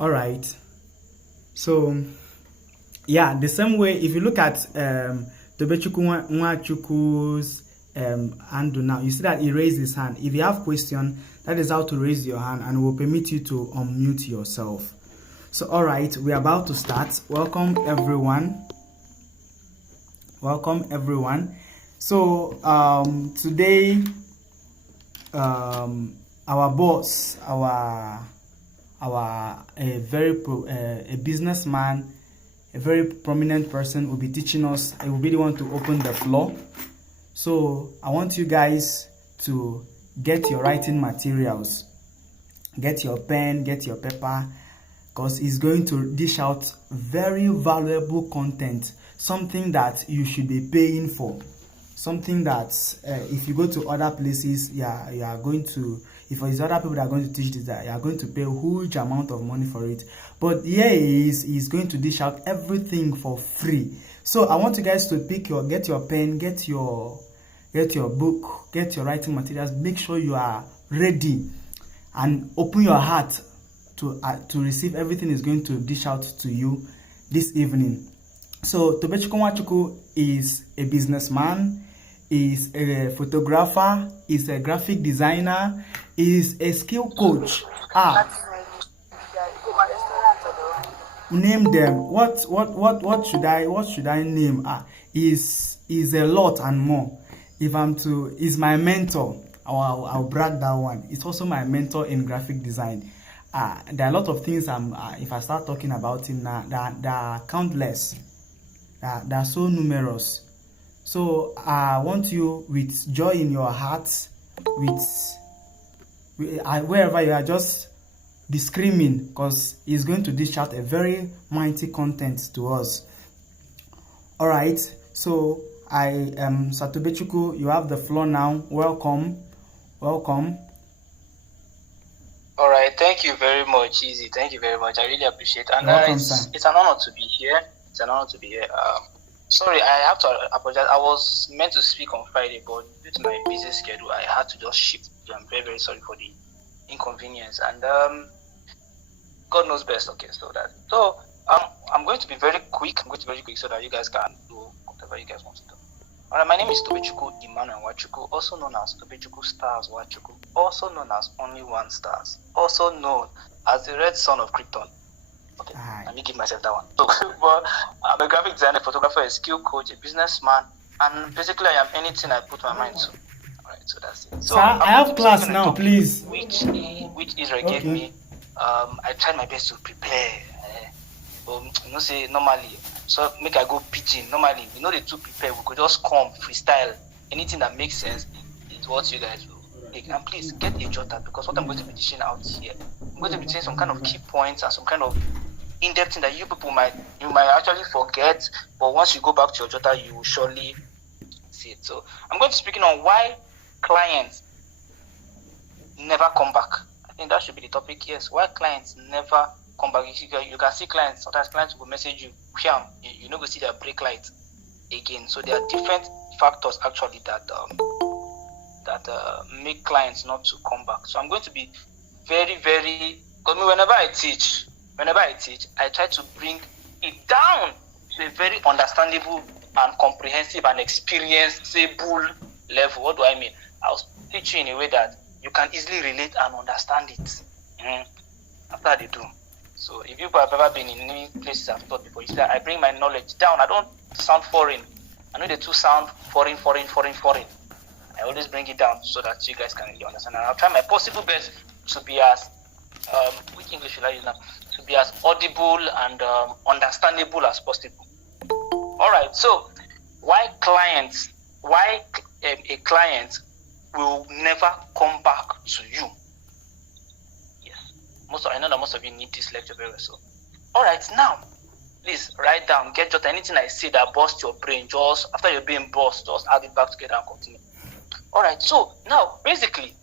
All right. So yeah, the same way if you look at Tobechukwu's handle now, you see that he raised his hand. If you have question, that is how to raise your hand, and will permit you to unmute yourself. So all right, we're about to start. Welcome everyone. Welcome everyone. So today our boss, our a businessman, a very prominent person will be teaching us. He will be the one to open the floor. So I want you guys to get your writing materials, get your pen, get your paper, because he's going to dish out very valuable content, something that you should be paying for, something that if you go to other places, you are going to, if it's other people that are going to teach this, that you are going to pay a huge amount of money for it. But here he's going to dish out everything for free. So I want you guys to get your pen, get your book, get your writing materials. Make sure you are ready and open your heart to receive everything is going to dish out to you this evening. So Tobechukwu is a businessman, is a photographer, is a graphic designer, is a skill coach. Name them. What should I name? Is a lot and more. If I'm to, is my mentor. I'll brag that one. It's also my mentor in graphic design. There are a lot of things if I start talking about him now, that are countless. They are so numerous. So I want you, with joy in your hearts, wherever you are, just be screaming, because he's going to dish out a very mighty content to us. All right. So I am Tobechukwu. You have the floor now. Welcome. All right, thank you very much, Easy. Thank you very much. I really appreciate it. And welcome, it's an honor to be here. It's an honor to be here. Sorry, I have to apologize. I was meant to speak on Friday, but due to my busy schedule, I had to just shift. I'm very, very sorry for the inconvenience. And God knows best. Okay, so I'm going to be very quick. So that you guys can do whatever you guys want to do. All right, my name is Tobechukwu Emmanuel Nwachukwu, also known as Tobechukwu Starz Nwachukwu, also known as Only One Starz, also known as the Red Son of Krypton. Okay, let me give myself that one. So, but I'm a graphic designer, a photographer, a skill coach, a businessman, and basically I am anything I put my mind to. All right, so that's it. So sir, I have class now, please. Which Israel gave me. I tried my best to prepare. Say normally. So make I go pidgin. Normally, we know the two prepare. We could just come freestyle. Anything that makes sense is what you guys will take. And please get a jotter, because what I'm going to be dishing out here, I'm going to be saying some kind of key points and some kind of in-depth thing that you might actually forget, but once you go back to your jotter, you will surely see it. So I'm going to be speaking on why clients never come back. I think that should be the topic. Yes, why clients never come back. You can see clients. Sometimes clients will message you. You know, go see their brake light again. So there are different factors actually that make clients not to come back. So I'm going to be very, very. Because whenever I teach, I try to bring it down to a very understandable and comprehensive and experienceable level. What do I mean? I'll teach you in a way that you can easily relate and understand it. After they do. So if you have ever been in any places I've taught before, you see that I bring my knowledge down. I don't sound foreign. I know the two sound foreign. I always bring it down so that you guys can really understand. And I'll try my possible best to be as which English should I use now? To be as audible and understandable as possible. All right. So why a client will never come back to you? I know that most of you need this lecture very well. So, all right, now, please write down, get jot anything I say that busts your brain. Just after you're being burst, just add it back together and continue. All right, so now, basically,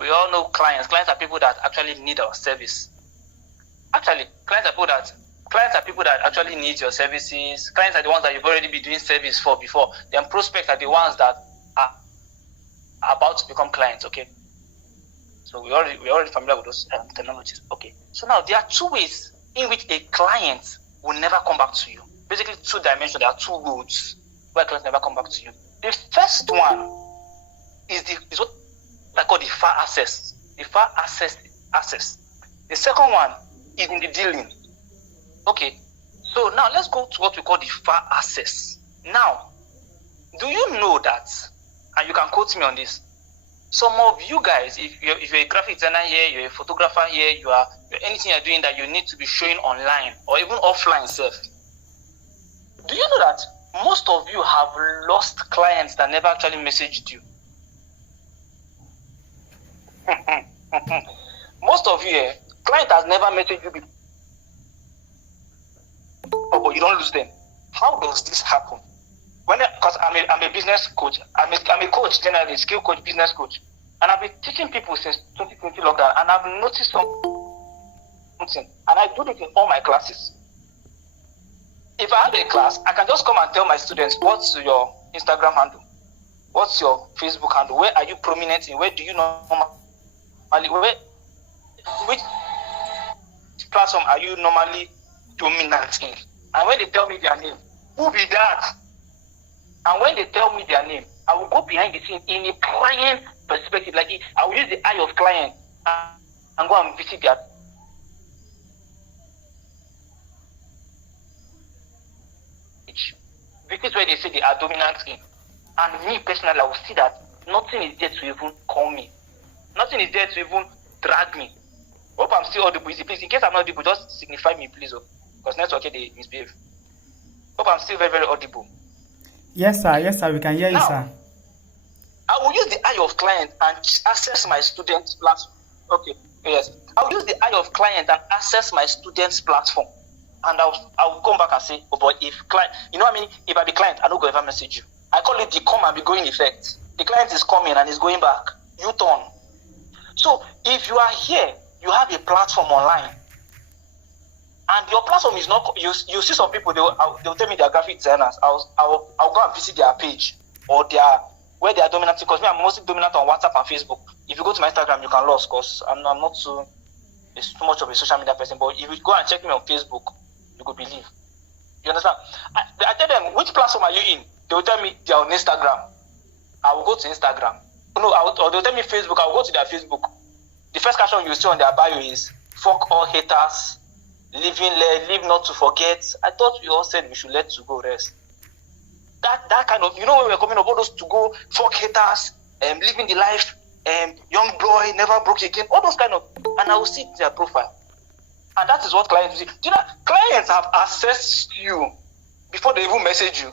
we all know clients. Clients are people that actually need our service. Actually, clients are people that actually need your services. Clients are the ones that you've already been doing service for before. Then prospects are the ones that are about to become clients. Okay. So we're already familiar with those technologies. Okay. So now there are two ways in which a client will never come back to you. Basically, two dimensions. There are two roads where clients never come back to you. The first one is what I call the far access. The far access. The second one is in the dealing. Okay. So now let's go to what we call the far access. Now, do you know that, and you can quote me on this, some of you guys, if you're a graphic designer here, you're a photographer here, you're anything you're doing that you need to be showing online or even offline self, do you know that most of you have lost clients that never actually messaged you? Most of you, client has never messaged you before, but you don't lose them. How does this happen? Because I'm a business coach. I'm a coach generally, skill coach, business coach, and I've been teaching people since 2020 lockdown, and I've noticed something, and I do it in all my classes. If I have a class, I can just come and tell my students, what's your Instagram handle? What's your Facebook handle? Where are you prominent in? Where do you normally, which platform are you normally dominant in? And when they tell me their name, who be that? And when they tell me their name, I will go behind the scene in a client perspective. Like I will use the eye of client and go and visit their page. This is where they say they are dominant in. And me personally, I will see that nothing is there to even call me. Nothing is there to even drag me. Hope I'm still audible. Please, in case I'm not audible, just signify me, please. Because network they misbehave. Hope I'm still very, very audible. Yes, sir, we can hear you, sir. I will use the eye of client and access my students' platform. Okay, yes. I will use the eye of client and access my students' platform. And I'll come back and say, oh boy, if client, you know what I mean? If I be client, I don't go ever message you. I call it the come and be going effect. The client is coming and is going back. You turn. So if you are here, you have a platform online. And your platform is not, you see some people, they'll tell me they're graphic designers. I'll go and visit their page or where they are dominant, because me, I'm mostly dominant on WhatsApp and Facebook. If you go to my Instagram, you can lose, because I'm not it's too much of a social media person. But if you go and check me on Facebook, you could believe. You understand? I tell them, which platform are you in? They will tell me they're on Instagram. I will go to Instagram. No, or they'll tell me Facebook. I will go to their Facebook. The first caption you see on their bio is, fuck all haters. Live not to forget. I thought we all said we should let to go rest. That kind of, you know, when we're coming up, all those to go, fuck haters, living the life, young boy, never broke again, all those kind of, and I will see their profile. And that is what clients do. Do you know, clients have accessed you before they even message you.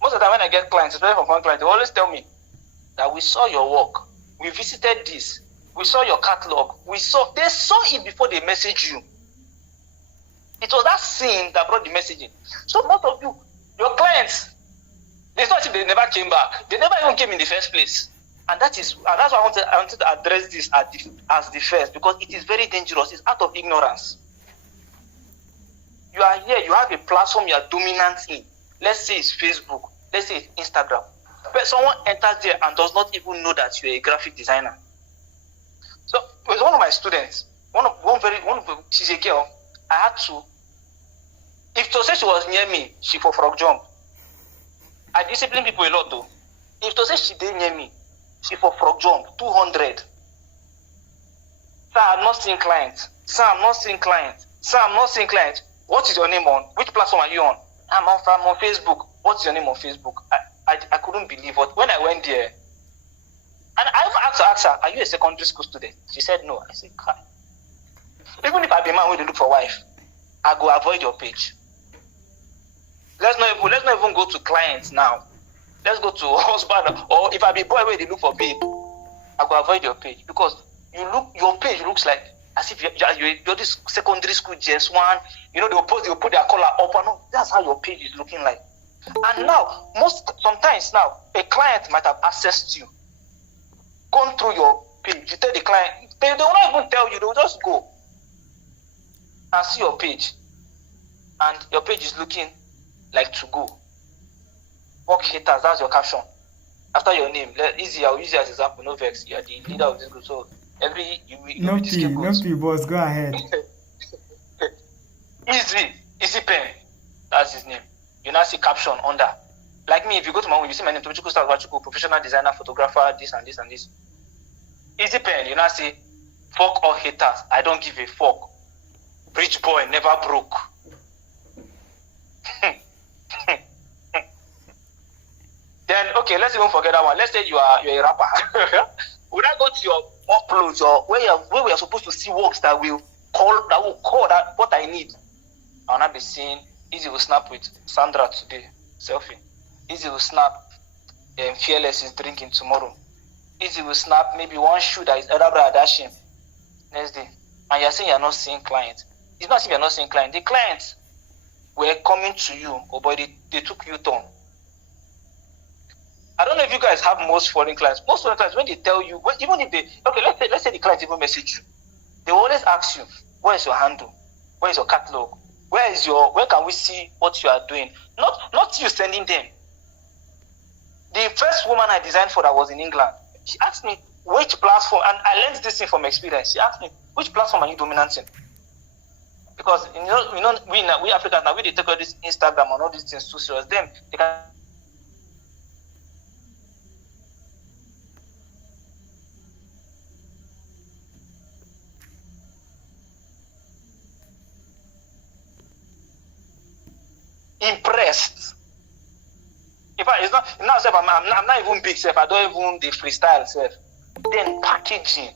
Most of the time when I get clients, especially from one client, they always tell me that we saw your work, we visited this, we saw your catalog, they saw it before they message you. It was that scene that brought the messaging. So most of you, your clients, it's not if they never came back. They never even came in the first place. And that's why I wanted to address this as the first, because it is very dangerous. It's out of ignorance. You are here, you have a platform you are dominant in. Let's say it's Facebook. Let's say it's Instagram. But someone enters there and does not even know that you're a graphic designer. So with one of my students, she's a girl. I had to. If to say she was near me, she for frog jump. I discipline people a lot though. If to say she didn't near me, she for frog jump. 200. Sir, I'm not seeing clients. Sir, I'm not seeing clients. Sir, I'm not seeing clients. What is your name on? Which platform are you on? I'm on Facebook. What's your name on Facebook? I couldn't believe it. When I went there, and I even asked her, are you a secondary school student? She said no. I said, God. Even if I be a man who look for wife, I go avoid your page. Let's not even go to clients now. Let's go to husband, or if I be boy where they look for babe, I go avoid your page, because your page looks like as if you're this secondary school JS1. You know, they'll put their collar up and no, that's how your page is looking like. And now, sometimes now, a client might have accessed you, gone through your page. You tell the client, they will not even tell you, they'll just go and see your page, and your page is looking like to go. Fuck haters, that's your caption. After your name, I'll use you as example, no vex. You are the leader of this group, so You be the scapegoat. No boss, go ahead. Easy pen. That's his name. You now see caption under. Like me, if you go to my home, you see my name, Tobechukwu, Starz, professional designer, photographer, this and this and this. Easy pen, you now see, fuck all haters. I don't give a fuck. Rich boy never broke. Then okay, let's even forget that one. Let's say you're a rapper. Would I go to your uploads or where we are supposed to see works that will call that what I need? I'll not be seeing Easy will snap with Sandra today, selfie. Easy will snap Fearless is drinking tomorrow. Easy will snap maybe one shoe that is Elder Brother dashing next day. And you're saying you're not seeing clients. It's not as if you're not seeing clients. The clients were coming to you, but they took you turn. I don't know if you guys have most foreign clients. Most foreign clients, when they tell you, even if they, okay, let's say the client even message you, they will always ask you, where is your handle? Where is your catalog? Where can we see what you are doing? Not you sending them. The first woman I designed for that was in England. She asked me which platform, and I learned this thing from experience. She asked me, which platform are you dominant in? Because we Africans now, we take all this Instagram and all these things too serious. Them they can impressed. In fact, it's not now. I'm not even big. Self, I don't even the freestyle self. Then packaging.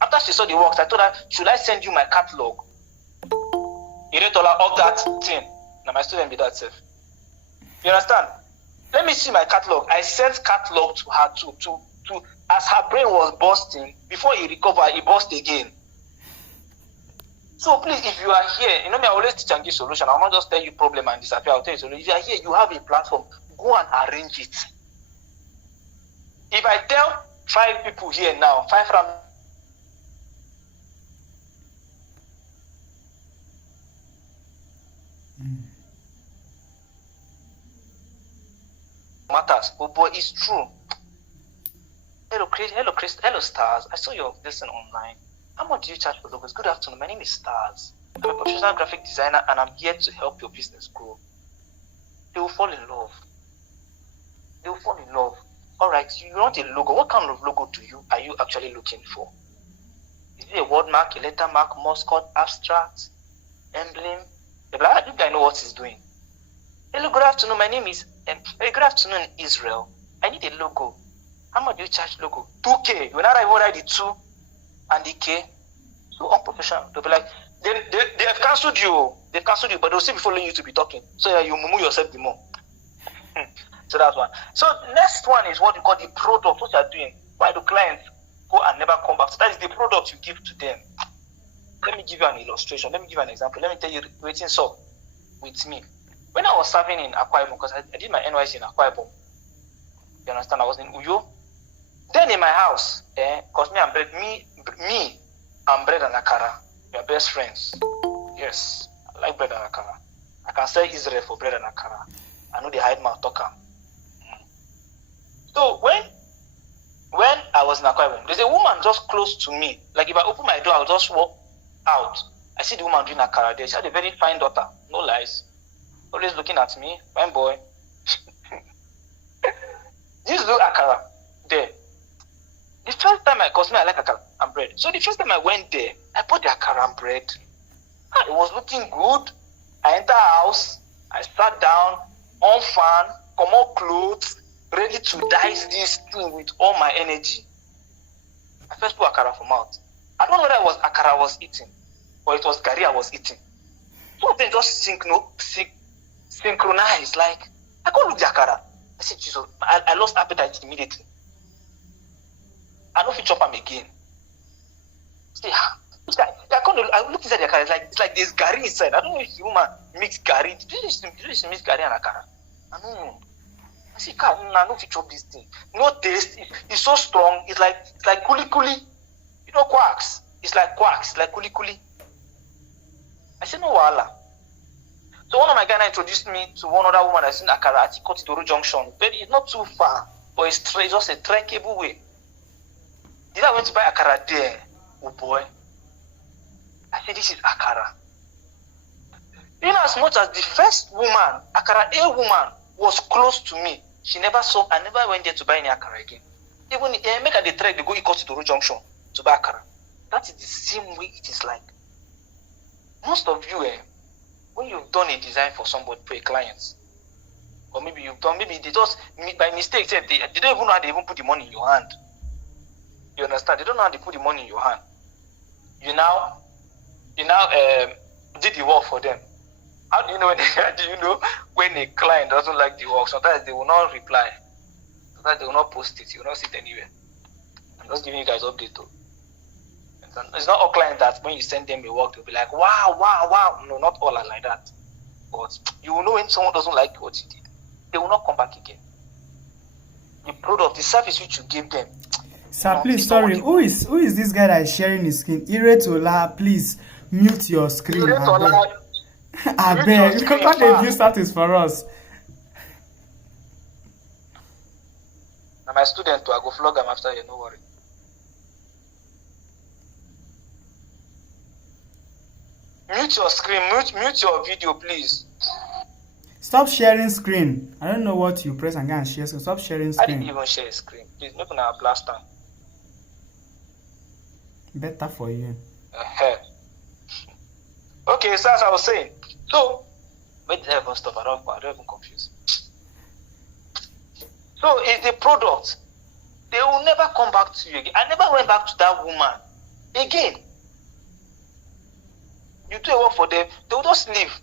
After she saw the works, I told her, should I send you my catalog? You didn't tell her of that thing. Now my student be that self. You understand? Let me see my catalog. I sent catalog to her to as her brain was busting. Before he recovered, he burst again. So please, if you are here, you know me, I always teach and give solution. I'll not just tell you problem and disappear. I'll tell you solution. If you are here, you have a platform. Go and arrange it. If I tell 5 people here now, 5 random matters, but boy, it's true. Hello, Starz. I saw your lesson online. How much do you charge for logos? Good afternoon. My name is Starz. I'm a professional graphic designer and I'm here to help your business grow. They will fall in love. They will fall in love. Alright, you want a logo. What kind of logo are you actually looking for? Is it a word mark, a letter mark, mascot, abstract, emblem? They'll be like, this guy know what he's doing. Hello, good afternoon. My name is good afternoon, Israel. I need a logo. How much do you charge logo? 2K. You not even write the 2 and the K. So unprofessional. They'll be like, they have cancelled you. They've cancelled you, but they'll still be following you to be talking. So that you mumu yourself the more. So that's one. So next one is what you call the product. What you are doing. Why do clients go and never come back? So that is the product you give to them. Let me give you an illustration. Let me give you an example. Let me tell you waiting so with me. When I was serving in Akwa Ibom, because I did my NYC in Akwa Ibom. You understand? I was in Uyo. Then in my house, because me and bread and akara, we are best friends. Yes, I like bread and akara. I can sell Israel for bread and akara. I know they hide my talker. So when I was in Akwa Ibom, there's a woman just close to me. Like if I open my door, I'll just walk out. I see the woman doing akara there. She had a very fine daughter, no lies. Always looking at me, fine boy. This little akara there. The first time cause me, I like akara and bread. So the first time I went there, I bought the akara and bread. It was looking good. I entered the house, I sat down, on fan, come on clothes, ready to dice this thing with all my energy. I first put akara for mouth. I don't know whether it was akara I was eating, or it was gari I was eating. Something just synchronized, like, I couldn't look the akara. I said, Jesus, I lost appetite immediately. I don't feel chop them again. See, I looked inside the akara, it's like there's gari inside. I don't know if the woman mix gari. Did you mix gari and akara? I don't know. I said, I don't feel chop this thing. No taste. It's so strong. It's like kuli kuli. You know quacks. It's like quacks. It's like kuli kuli. I said, no wala. So one of my guys introduced me to one other woman that's in Akara at Kotidoro Junction. But it's not too far, but it's just a trekkable way. The day I went to buy akara there, oh boy, I said, this is akara. You know, as much as the first woman, akara A woman, was close to me, I never went there to buy any akara again. Even make a trek, they go equal to the road junction to buy akara. That is the same way it is like. Most of you, when you've done a design for somebody, for a client, or maybe they just, by mistake, they don't even know how they even put the money in your hand. You understand? They don't know how they put the money in your hand. You now did the work for them. How do you know when a client doesn't like the work? Sometimes they will not reply. Sometimes they will not post it. You will not see it anywhere. I'm just giving you guys update though. It's not all clients that when you send them a work, they'll be like, wow. No, not all are like that. But you will know when someone doesn't like what you did. They will not come back again. The product, the service which you give them. Sir, please, sorry. Who is this guy that is sharing his screen? Iretola, please mute your screen. I beg. Remember the view status for us. I'm my student too. I go flog them after you. No worry. Mute your screen. Mute your video, please. Stop sharing screen. I don't know what you press and go and share. So stop sharing screen. I didn't even share screen. Please, make una blast time. Better for you. Okay, so as I was saying, so wait till I even stop. I don't even confuse. So it's the product. They will never come back to you again. I never went back to that woman again. You do a work for them, they will just leave.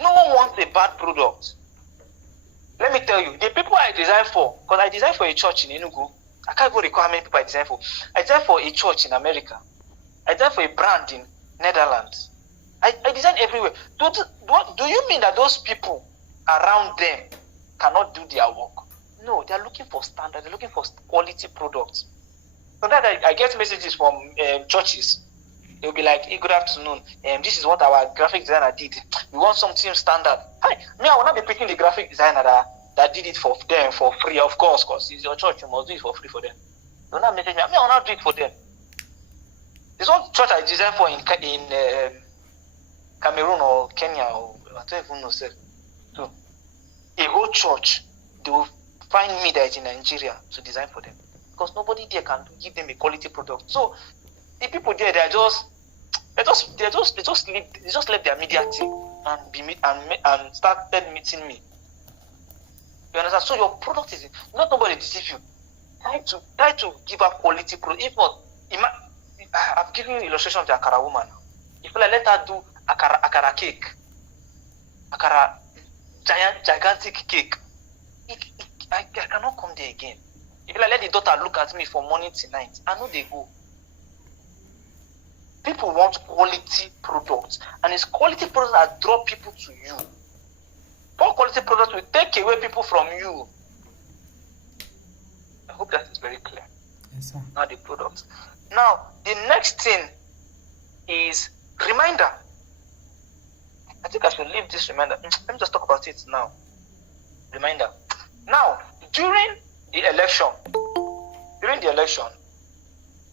No one wants a bad product. Let me tell you, the people I designed for, because I designed for a church in Enugu. I can't even recall how many people I designed for. I designed for a church in America. I designed for a brand in Netherlands. I designed everywhere. Do you mean that those people around them cannot do their work? No, they are looking for standard. They're looking for quality products. So that I get messages from churches. They'll be like, hey, good afternoon. This is what our graphic designer did. We want something standard. Hi, I will not be picking the graphic designer that did it for them for free, of course, because it's your church. You must do it for free for them. They'll not message me. I will not do it for them. There's one church I designed for in Cameroon or Kenya, or I don't even know. So a whole church, they will find me that is in Nigeria to design for them, because nobody there can give them a quality product. So the people there, they just left their media team and started meeting me. You understand? So your product is not nobody deceive you. Try to give up quality product. If not, I've given you illustration of the akara woman. If I let her do akara cake, akara gigantic cake, I cannot come there again. If I let the daughter look at me from morning to night, I know they go. People want quality products, and it's quality products that draw people to you. Poor quality products will take away people from you. I hope that is very clear. Yes, sir. Now the products. Now the next thing is reminder. I think I should leave this reminder. Let me just talk about it now. Reminder. Now during the election,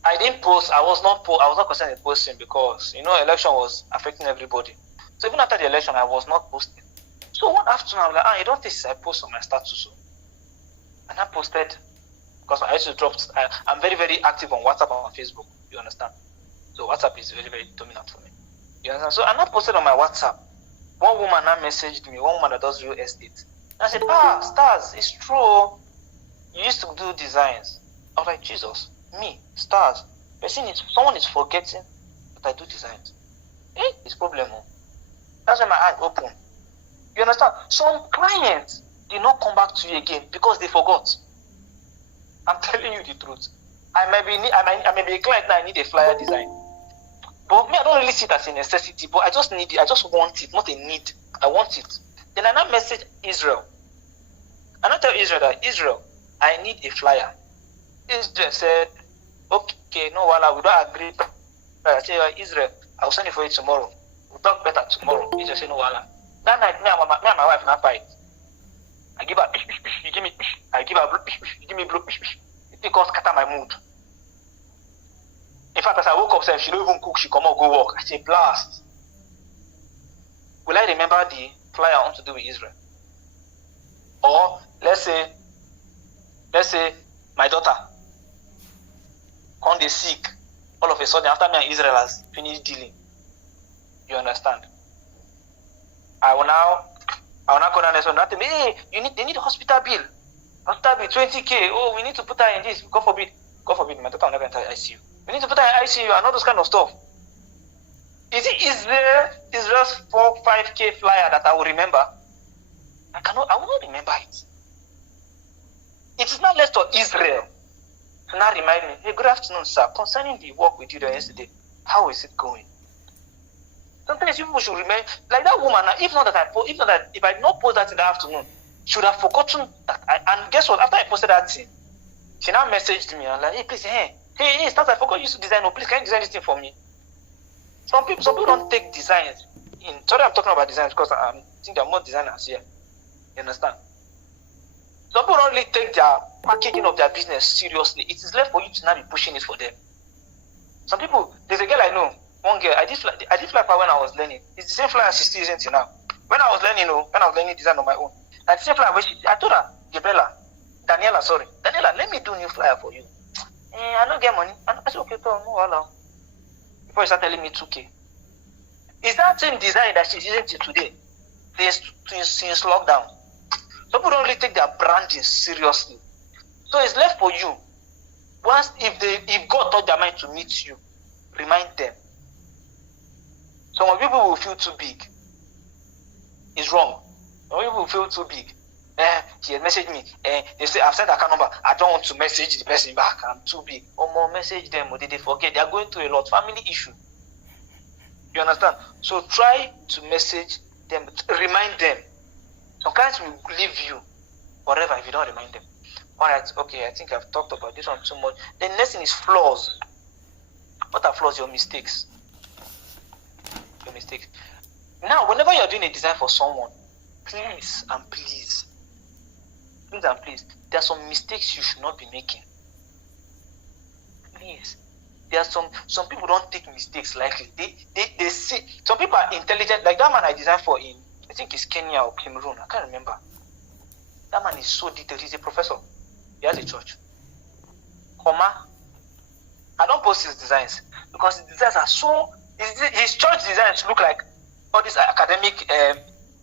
I didn't post. I was not concerned with posting, because election was affecting everybody. So even after the election, I was not posting. So one afternoon, I was like, I don't think I post on my status. And I posted, because I used to drop. I'm very, very active on WhatsApp and on Facebook. You understand? So WhatsApp is very, very dominant for me. You understand? So I posted on my WhatsApp. One woman now messaged me. One woman that does real estate. And I said, Starz, it's true. You used to do designs. I was like, Jesus. Me, Starz. Someone is forgetting that I do designs. It's problem. That's why my eye open. You understand? Some clients did not come back to you again because they forgot. I'm telling you the truth. I may be a client now. I need a flyer design, but me, I don't really see it as a necessity. But I just need it. I just want it, not a need. I want it. Then I now message Israel. I now tell Israel that Israel, I need a flyer. Israel said, okay, no, we don't agree. I say, Israel, I'll send it for you tomorrow. We'll talk better tomorrow. Israel said, no, that night, me and my wife now fight. I give her, you give me, I give her, you give me blue. It because scatter my mood. In fact, as I woke up, she don't even cook, she come out go work. I say, blast. Will I remember the flyer I want to do with Israel? Or let's say my daughter come dey sick all of a sudden after me and Israel has finished dealing. You understand? I will now call down next one. Hey, they need a hospital bill. Hospital bill 20K. Oh, we need to put her in this. God forbid, my daughter will never enter ICU. We need to put her in ICU and all those kind of stuff. Is it Israel's 4-5K flyer that I will remember? I will not remember it. It is not left for Israel to now remind me, hey, good afternoon, sir. Concerning the work we did yesterday, how is it going? Sometimes people should remember, like that woman. If I did not post that in the afternoon, she would have forgotten that. And guess what? After I posted that thing, she now messaged me and like, hey, please, hey, Starz, I forgot you used to design. Oh, please, can you design this thing for me? Some people don't take designs. Sorry, I'm talking about designs because I think there are more designers here. You understand? Some people don't really take their packaging of their business seriously. It is left for you to now be pushing it for them. Some people, there's a girl I know, one girl, I did fly her when I was learning. It's the same flyer she's still using till now. When I was learning design on my own, that's the same flyer I told her, Daniela, let me do new flyer for you. I don't get money. I said, okay, no, hello. Before you start telling me 2K. Is that same design that she's using till today? Since lockdown. Some people don't really take their branding seriously. So it's left for you. Once if God taught their mind to meet you, remind them. Some people will feel too big. It's wrong. Some people will feel too big. She had messaged me. They say, I've sent account number. I don't want to message the person back. I'm too big. Or more message them, or did they forget? They are going through a lot. Family issue. You understand? So try to message them. Remind them. Some clients will leave you forever if you don't remind them. Alright, okay, I think I've talked about this one too much. The next thing is flaws. What are flaws? Your mistakes. Your mistakes. Now, whenever you're doing a design for someone, please, there are some mistakes you should not be making. Please. There are some people don't take mistakes lightly. They see. Some people are intelligent, like that man I designed for in, I think it's Kenya or Cameroon, I can't remember. That man is so detailed. He's a professor. He has a church. I don't post his designs because his designs are so. His church designs look like all these academic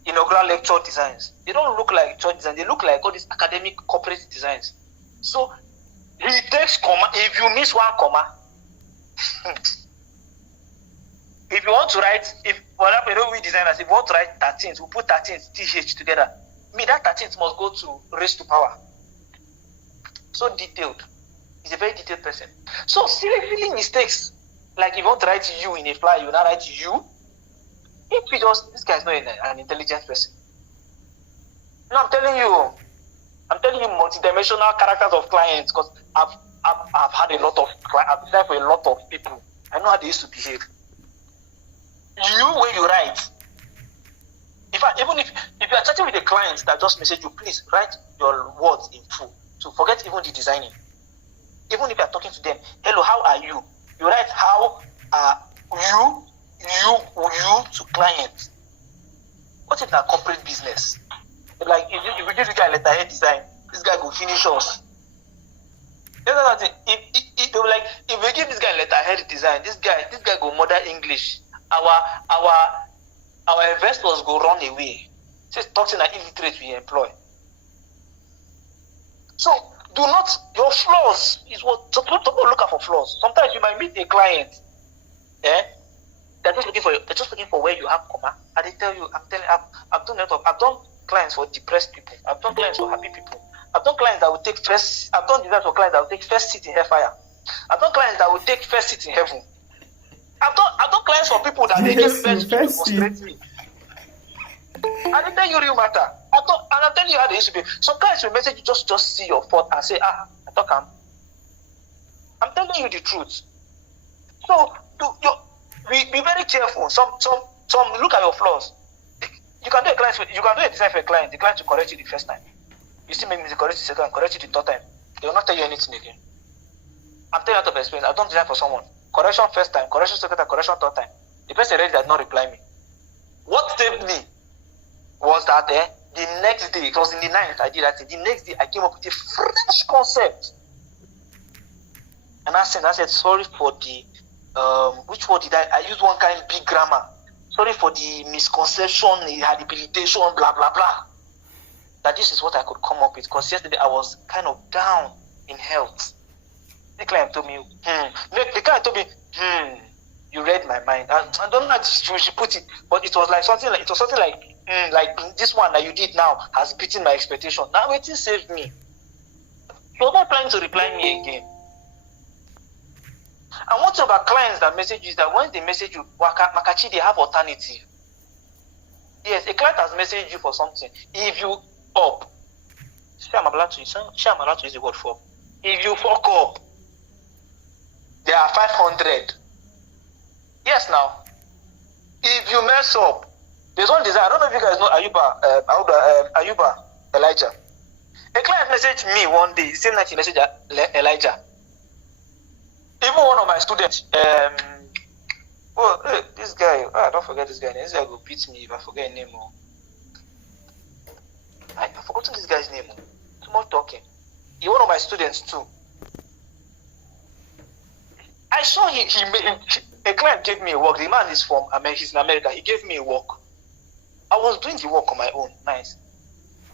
inaugural lecture designs. They don't look like church designs. They look like all these academic corporate designs. So he takes comma. If you miss one comma, if you want to write, for example, we designers, if you want to write 13th, we put 13th TH together. That 13th must go to raise to power. So detailed. He's a very detailed person. So silly mistakes. Like if you want to write you in a flyer, you now write you. If you this guy's not an intelligent person. No, I'm telling you multidimensional characters of clients because I've had a lot of I've designed for a lot of people. I know how they used to behave. You when you write. In fact, even if you are chatting with a client that just message you, please write your words in full. So forget even the designing. Even if you are talking to them, hello, how are you? You write how are you to clients. What if that corporate business? Like if we give the guy letterhead design, this guy will finish us. If we give this guy letterhead design, this guy go mother English. Our investors go run away. Just talking like illiterate we employ. So do not, your flaws is what don't look out for flaws. Sometimes you might meet a client, they're just looking for where you have comma. And they tell you, I've done clients for depressed people, I've done clients for happy people, I've done clients that will take I've done designs for clients that will take first seat in hellfire. I've done clients that will take first seat in heaven. I've done clients for people that they give first seat to frustrate me. I didn't tell you real matter. I'm telling you how they used to be. Some clients will message you just see your fault and say, I talk I'm telling you the truth. So be very careful. Some look at your flaws. You can do a design for a client. The client will correct you the first time. You still make me correct you the second, correct you the third time. They will not tell you anything again. I'm telling you out of experience. I've done design for someone. correction first time, correction second time, correction third time. The person already did not reply me. What saved me was that the next day, it was in the night I did that thing. The next day I came up with a fresh concept. And I said, sorry for the which word did I used one kind of big grammar. Sorry for the misconception, rehabilitation, blah blah blah. That this is what I could come up with, because yesterday I was kind of down in health. The client told me, the client told me, you read my mind. I don't know how she put it, but it was something like this one that you did now has beaten my expectation. Now it saved me. She was not trying to reply me again. And one thing about clients that message you is that when they message you, Makachi, they have alternative. Yes, a client has messaged you for something. If you up, I'm allowed to use the word fuck. If you fuck up, there are 500. Yes, now. If you mess up, there's one design. I don't know if you guys know Ayuba Elijah. A client messaged me one day, same night he messaged Elijah. Even one of my students, this guy, I don't forget this guy. This guy will beat me if I forget his name. I've forgotten this guy's name. Too much talking. He's one of my students too. I saw a client gave me a work. The man is from America. He's in America. He gave me a work. I was doing the work on my own. Nice.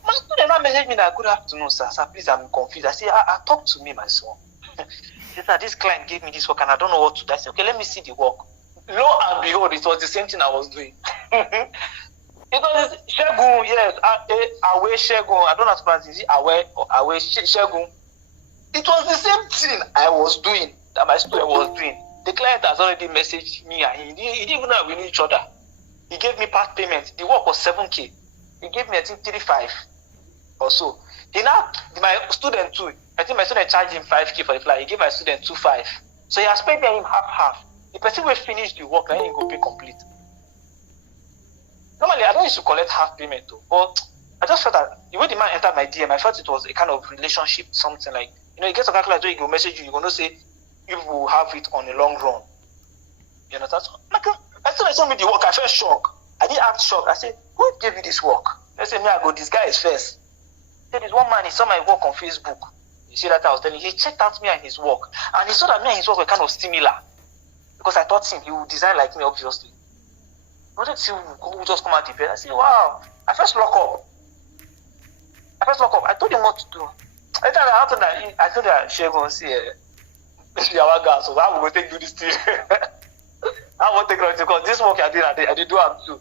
My student now messaged me that, good afternoon, sir. Sir, please, I'm confused. I said, talk to me, my son. He said, this client gave me this work and I don't know what to do. I said, okay, let me see the work. Lo and behold, it was the same thing I was doing. It was Shegun, yes, Awe Shegun. I don't know how to is it Awe or Awe Shegun. It was the same thing I was doing, that my student was doing. The client has already messaged me and he didn't even know we knew each other. He gave me part payment. The work was 7K. He gave me, I think, 35 or so. My student too, I think my student charged him 5K for the flight. He gave my student 2.5. So he has paid him half. The person will finish the work, then he go pay complete. Normally, I don't used to collect half payment though, but I just felt that the way the man entered my DM, I felt it was a kind of relationship, something like, you get some calculator where he will message you, you're going to say, you will have it on a long run. You understand? So, as soon as he told me the work, I felt shocked. I didn't act shocked. I said, who gave you this work? They said, I go, this guy is first. There is one man, he saw my work on Facebook. You see that I was telling you, he checked out me and his work. And he saw that me and his work were kind of similar. Because I thought he would design like me, obviously. I wanted to see who would just come out the bed. I said, wow. I first lock up. I told him what to do. I told that Shegun, see, our guys, so I will take you this thing. I won't take it because this work I did do it too.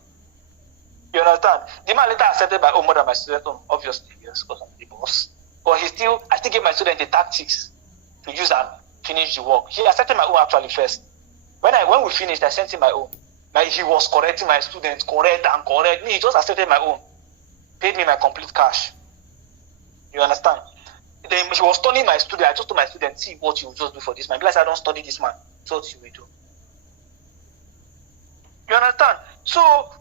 You understand? The man later accepted my own more than my student, obviously, yes, because I'm the boss. But I still gave my student the tactics to use and finish the work. He accepted my own actually first. When we finished, I sent him my own. He was correcting my students, correct. Me, he just accepted my own. Paid me my complete cash. You understand? Then he was turning my student. I just told my student, see what you just do for this man. Because I don't study this man. That's what you will do. You understand? So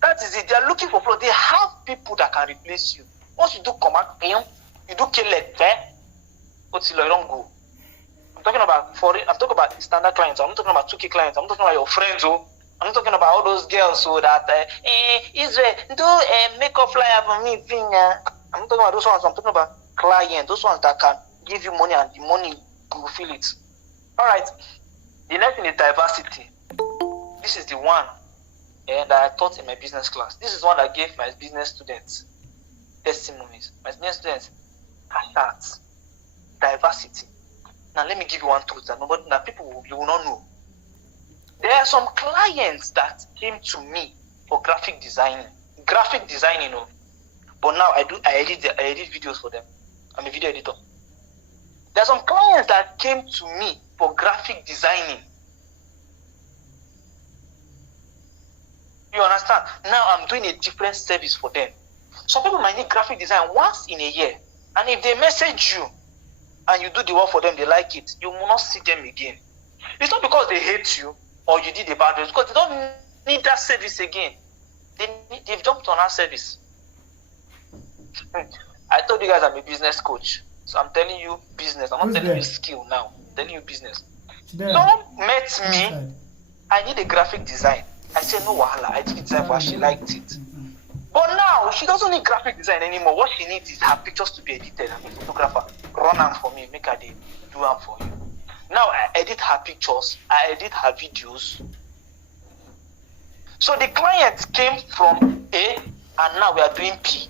that is it. They are looking for flow. They have people that can replace you. Once you do command, you do kill it there. But you don't go. I'm talking about standard clients. I'm not talking about 2K clients. I'm not talking about your friends. I'm not talking about all those girls that Israel do a makeup flyer for me thing. I'm not talking about those ones. I'm talking about clients. Those ones that can give you money and the money you will feel it. All right. The next thing is diversity. This is the one that I taught in my business class. This is one that gave my business students testimonies. My business students hashtag diversity. Now let me give you one truth that people you will not know. There are some clients that came to me for graphic designing. But now I edit videos for them. I'm a video editor. There are some clients that came to me for graphic designing. You understand? Now I'm doing a different service for them. Some people might need graphic design once in a year. And if they message you and you do the work for them, they like it, you will not see them again. It's not because they hate you or you did a bad job, because they don't need that service again. They've jumped on our service. I told you guys I'm a business coach. So I'm telling you business. I'm not telling you skill now. I'm telling you business. Someone met me. I need a graphic design. I said, no wahala. I did design for her. She liked it. But now, she doesn't need graphic design anymore. What she needs is her pictures to be edited. I'm a photographer. Run them for me. Make her do them for you. Now, I edit her pictures. I edit her videos. So the client came from A, and now we are doing P.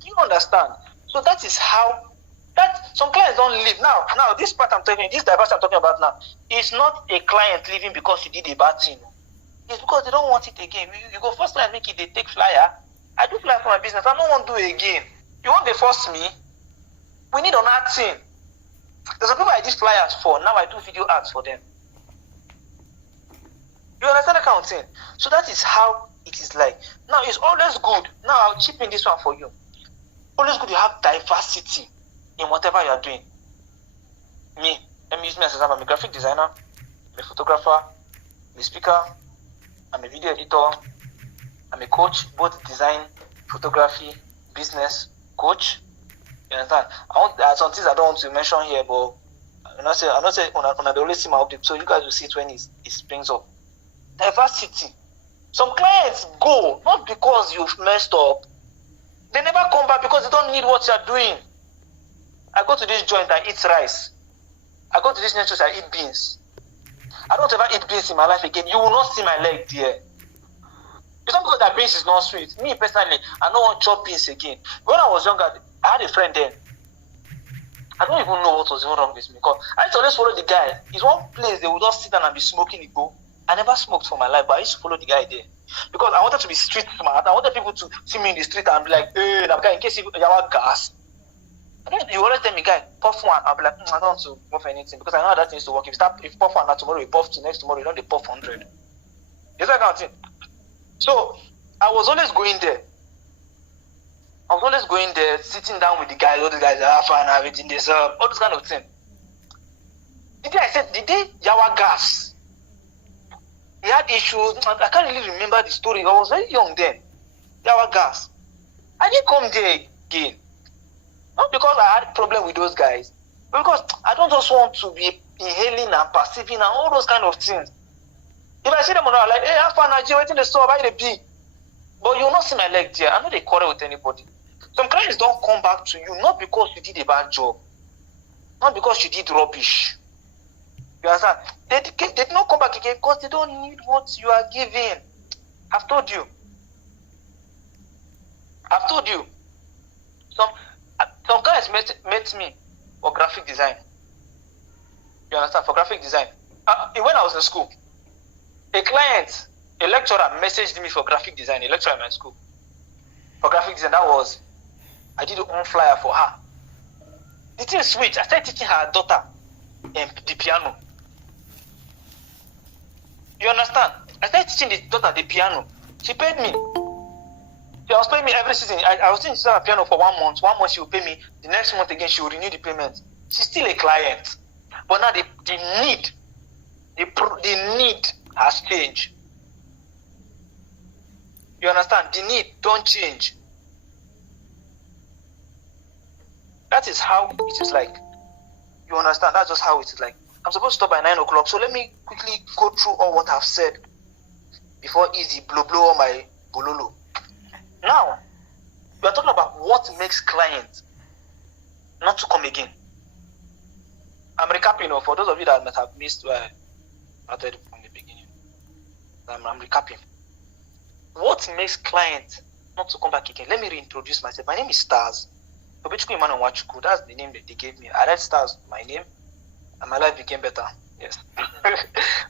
Do you understand? So that is how, that some clients don't leave. Now, this part I'm talking, this diversity I'm talking about now, is not a client leaving because you did a bad thing. It's because they don't want it again. You go first time make it, they take flyer. I do flyer for my business. I don't want to do it again. You want to force me? We need another thing. There's some people I did flyers for. Now I do video ads for them. You understand that kind of thing? So that is how it is like. Now it's always good. Now I'll chip in this one for you. Always good to have diversity in whatever you are doing. Let me use me as an example. I'm a graphic designer, I'm a photographer, I'm a speaker, I'm a video editor, I'm a coach, both design, photography, business, coach. You understand? There are some things I don't want to mention here, but I'm not saying when I always see my update, so you guys will see it when it springs up. Diversity. Some clients go not because you've messed up. They never come back because they don't need what you're doing. I go to this joint, I eat rice. I go to this next place, I eat beans. I don't ever eat beans in my life again. You will not see my leg there. It's not because that beans is not sweet. Me personally, I don't want to chop beans again. When I was younger, I had a friend then. I don't even know what was even wrong with me. Because I used to always follow the guy. It's one place they would just sit down and be smoking Igbo. I never smoked for my life, but I used to follow the guy there. Because I wanted to be street smart. I wanted people to see me in the street and be like, hey, that guy, in case you have gas. You always tell me, guy, puff one. I'll be like, I don't want to puff anything because I know how that needs to work. If you puff one, now tomorrow you puff two, next tomorrow you don't puff 100. It's that kind of thing. So I was always going there. Sitting down with the guys, all the guys are fine, everything, this, all this kind of thing. The day Yawa gas, he had issues. I can't really remember the story. I was very young then. Yawa gas. I didn't come there again. Not because I had a problem with those guys, but because I don't just want to be inhaling and perceiving and all those kind of things. If I see them on, I'm like, hey, have fun, Nigeria, waiting the store, buy the big. But you will not see my leg there. I know they quarrel with anybody. Some clients don't come back to you, not because you did a bad job, not because you did rubbish. You understand? They did not come back again because they don't need what you are giving. I've told you. Some guys met me for graphic design. You understand? For graphic design. When I was in school, a lecturer messaged me for graphic design, a lecturer in my school. For graphic design, I did one flyer for her. The thing switched. I started teaching her daughter the piano. You understand? I started teaching the daughter the piano. She paid me. She was paying me every season. I was teaching her piano for 1 month. 1 month she will pay me. The next month again she will renew the payment. She's still a client. But now the need has changed. You understand? The need don't change. That is how it is like. You understand? That's just how it is like. I'm supposed to stop by 9 o'clock. So let me quickly go through all what I've said before Easy blow all my bololo. Now, we are talking about what makes clients not to come again. I'm recapping for those of you that might have missed where I started from the beginning. I'm recapping. What makes clients not to come back again? Let me reintroduce myself. My name is Starz. Tobechukwu, that's the name that they gave me. I read Starz, my name, and my life became better. Yes.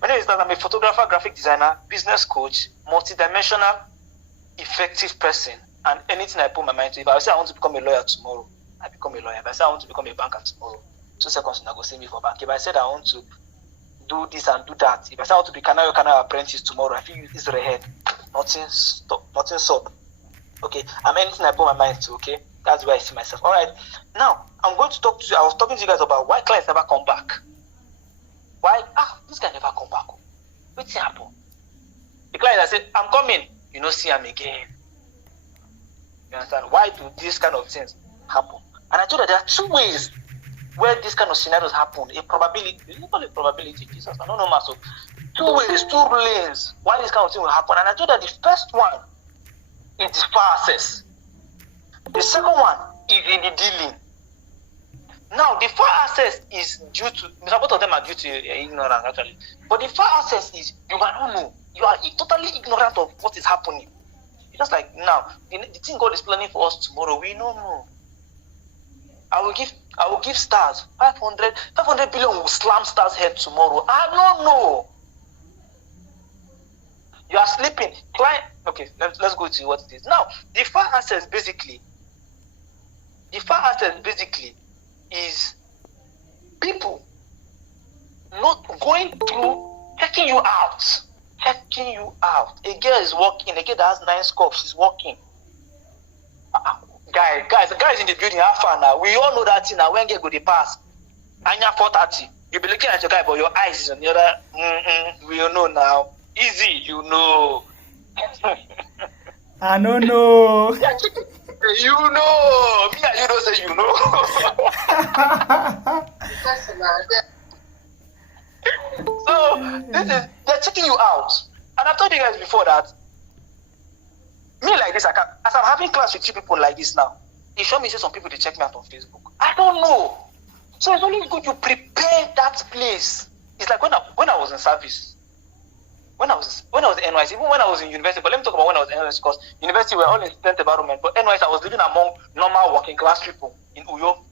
My name is Starz. I'm a photographer, graphic designer, business coach, multidimensional, effective person, and anything I put my mind to. If I say I want to become a lawyer tomorrow, I become a lawyer. If I say I want to become a banker tomorrow, 2 seconds and I go see me for bank. If I said I want to do this and do that, if I say I want to be canal apprentice tomorrow, I feel this head. Nothing stop. Okay, I'm anything I put my mind to. Okay, that's where I see myself. All right, now I'm going to talk to you. I was talking to you guys about why clients never come back. Why? This guy never come back. What's happen? The client I said, I'm coming. You know, see him again. You understand? Why do these kind of things happen? And I told her there are 2 ways where this kind of scenarios happen, a probability, not a probability, Jesus, I don't know, so 2 ways, 2 lanes, why this kind of thing will happen. And I told that the first one is the far access. The second one is in the dealing. Now, the far access is due to, both of them are due to ignorance, actually. But the far access is, you might not know. You are totally ignorant of what is happening. It's just like, now, the thing God is planning for us tomorrow, we don't know. I will give Starz 500 billion will slam Starz head tomorrow. I don't know. You are sleeping. Client, okay, let's go to what it is. Now, the far access basically is people not going through, checking you out. A girl is walking, a girl that has 9 scopes, she's walking. Guys in the building, how far now? We all know that thing now. When girl go the pass, Anya 430, you'll be looking at your guy, but your eyes is on the other. We all know now. Easy, you know. I don't know. You know. Me and you don't say you know. So they're checking you out. And I've told you guys before that me like this, as I'm having class with 2 people like this now, it showed me say some people they check me out on Facebook. I don't know. So it's only good you prepare that place. It's like when I was in service. When I was in NYC, even when I was in university, but let me talk about when I was in NYC, because university we're all in student environment, but NYC I was living among normal working class people in Uyo.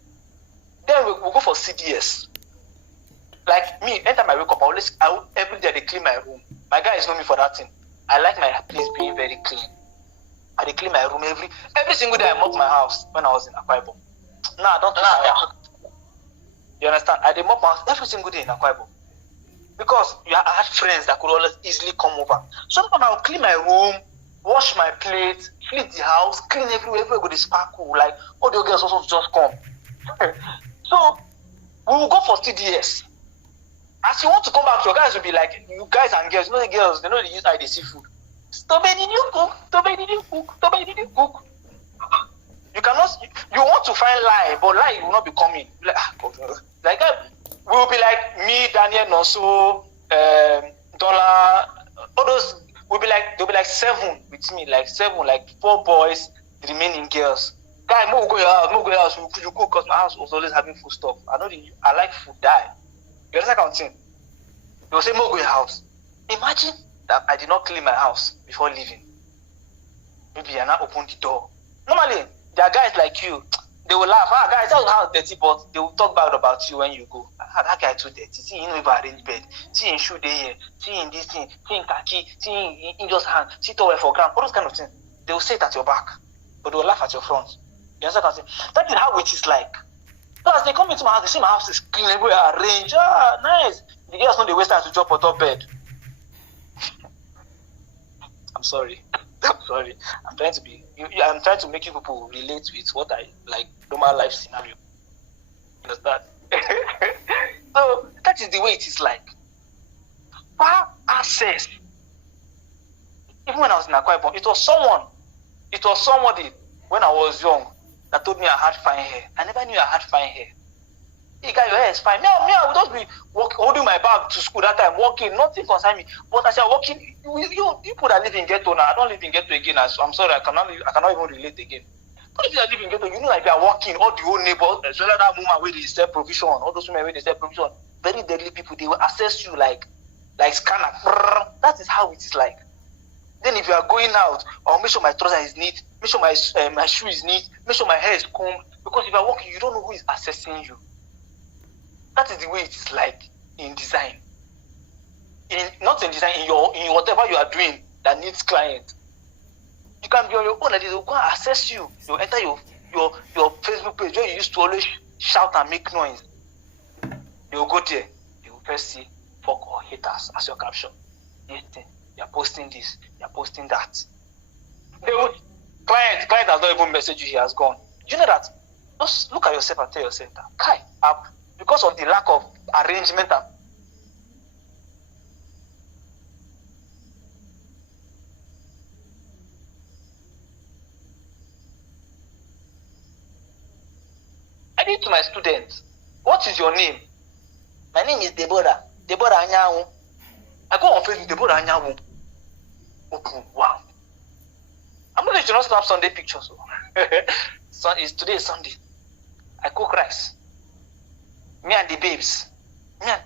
Then we'll go for CDS. Like me, anytime I wake up, every day they clean my room. My guys know me for that thing. I like my place being very clean. I dey clean my room every single day. I mop my house when I was in Akwa Ibom. Nah, don't you understand? I dey mop my house every single day in Akwa Ibom. Because I had friends that could always easily come over. Sometimes I'll clean my room, wash my plate, clean the house, clean everywhere go to sparkle. Like all the girls also just come. So we will go for CDS. As you want to come back, your guys will be like, you guys and girls, you know the girls, they know they use IDC food. Tobe, did you cook? Tobe, did you cook? Tobe, did you cook? You want to find lie, but lie will not be coming. Like we will be like me, Daniel, Nonso, Dollar, all those will be like, they'll be like 7 with me, like 7, like 4 boys, the remaining girls. Guy, go your house, you cook, because my house was always having food stuff. I like food, die. You understand what I'm saying? They will say, go your house. Imagine that I did not clean my house before leaving. Maybe I now open the door. Normally, there are guys like you, they will laugh. Guys, that house dirty, but they will talk bad about you when you go. That guy too dirty. See, he never arrange bed. See, in shoe day here. See, in this thing. See, in khaki. See, in just hand. See, towel for ground. All those kind of things. They will say it at your back, but they will laugh at your front. You understand what I'm saying? That is how it is like. So as they come into my house, they see my house is clean, everywhere arranged. Nice. The girls know they waste time to drop on top bed. I'm sorry. I'm trying to make you people relate with what I like, normal life scenario. You understand? So that is the way it is like. Far access. Even when I was in Akwa Ibom, it was somebody when I was young that told me I had fine hair. I never knew I had fine hair. Hey guy, your hair is fine. Me, I would just be holding my bag to school that time, walking, nothing concern me. But as I'm walking, you people that live in ghetto now, I don't live in ghetto again. So I'm sorry, I cannot even relate again. But if you live in ghetto, you know, like they are walking, all the whole neighbor, especially that woman where they sell provision, all those women where they sell provision, very deadly people, they will assess you like scanner. That is how it is like. Then if you are going out, I'll make sure my trouser is neat, make sure my shoe is neat, make sure my hair is combed. Because if you are walking, you don't know who is assessing you. That is the way it is like in design. Not in design, in whatever you are doing that needs client. You can be on your own, and they will go and assess you. They'll enter your Facebook page where you used to always shout and make noise. They will go there. They will first see fuck or haters as your caption. You're posting this, you're posting that. Client has not even messaged you, he has gone. You know that? Just look at yourself and tell yourself that, because of the lack of arrangement and I did to my students. What is your name? My name is Deborah. Deborah Anyanwu. I go on Facebook, Deborah Anyanwu. Okay, wow. I'm not going to not snap Sunday pictures. So today is Sunday. I cook rice. Me and the babes.